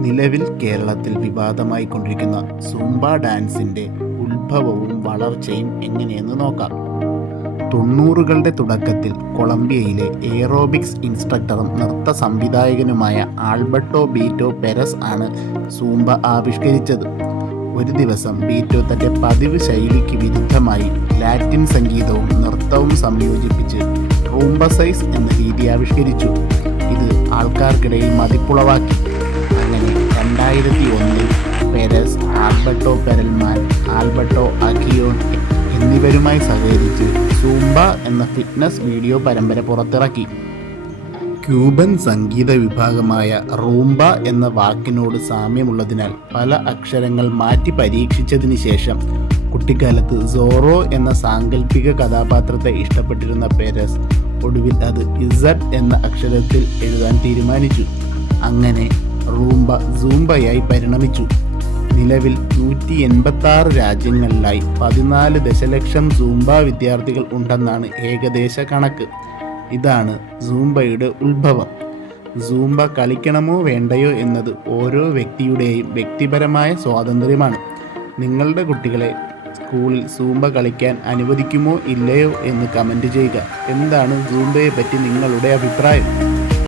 നിലവിൽ കേരളത്തിൽ വിവാദമായി കൊണ്ടിരിക്കുന്ന സൂംബ ഡാൻസിന്റെ ഉത്ഭവവും വളർച്ചയും എങ്ങനെയെന്ന് നോക്കാം. തൊണ്ണൂറുകളുടെ തുടക്കത്തിൽ കൊളംബിയയിലെ എയറോബിക്സ് ഇൻസ്ട്രക്ടറും നൃത്ത സംവിധായകനുമായ ആൽബർട്ടോ ബീറ്റോ പെരസ് ആണ് സൂംബ ആവിഷ്കരിച്ചത്. ഒരു ദിവസം ബീറ്റോ തന്റെ പതിവ് ശൈലിക്ക് വിരുദ്ധമായി ലാറ്റിൻ സംഗീതവും നൃത്തവും സംയോജിപ്പിച്ച് റൂംബസൈസ് എന്ന രീതി ആവിഷ്കരിച്ചു. ഇത് ആൾക്കാർക്കിടയിൽ മതിപ്പുളവാക്കി. ആൽബർട്ടോ പെരൽമാൻ ആൽബർട്ടോ അഖിയോൺ എന്നിവരുമായി സഹകരിച്ച് സൂംബ എന്ന ഫിറ്റ്നസ് വീഡിയോ പരമ്പര പുറത്തിറക്കി. ക്യൂബൻ സംഗീത വിഭാഗമായ റൂംബ എന്ന വാക്കിനോട് സാമ്യമുള്ളതിനാൽ പല അക്ഷരങ്ങൾ മാറ്റി പരീക്ഷിച്ചതിന് ശേഷം കുട്ടിക്കാലത്ത് സോറോ എന്ന സാങ്കല്പിക കഥാപാത്രത്തെ ഇഷ്ടപ്പെട്ടിരുന്ന പേരസ് ഒടുവിൽ അത് ഇസഡ് എന്ന അക്ഷരത്തിൽ എഴുതാൻ തീരുമാനിച്ചു. അങ്ങനെ റൂംബ സൂംബയായി പരിണമിച്ചു. നിലവിൽ നൂറ്റി എൺപത്തി രാജ്യങ്ങളിലായി പതിനാല് ദശലക്ഷം സൂംബ വിദ്യാർത്ഥികൾ ഉണ്ടെന്നാണ് ഏകദേശ കണക്ക്. ഇതാണ് സൂംബയുടെ ഉത്ഭവം. സൂംബ കളിക്കണമോ വേണ്ടയോ എന്നത് ഓരോ വ്യക്തിയുടെയും വ്യക്തിപരമായ സ്വാതന്ത്ര്യമാണ്. നിങ്ങളുടെ കുട്ടികളെ സ്കൂളിൽ സൂംബ കളിക്കാൻ അനുവദിക്കുമോ ഇല്ലയോ എന്ന് കമന്റ് ചെയ്യുക. എന്താണ് സൂംബയെ പറ്റി നിങ്ങളുടെ അഭിപ്രായം?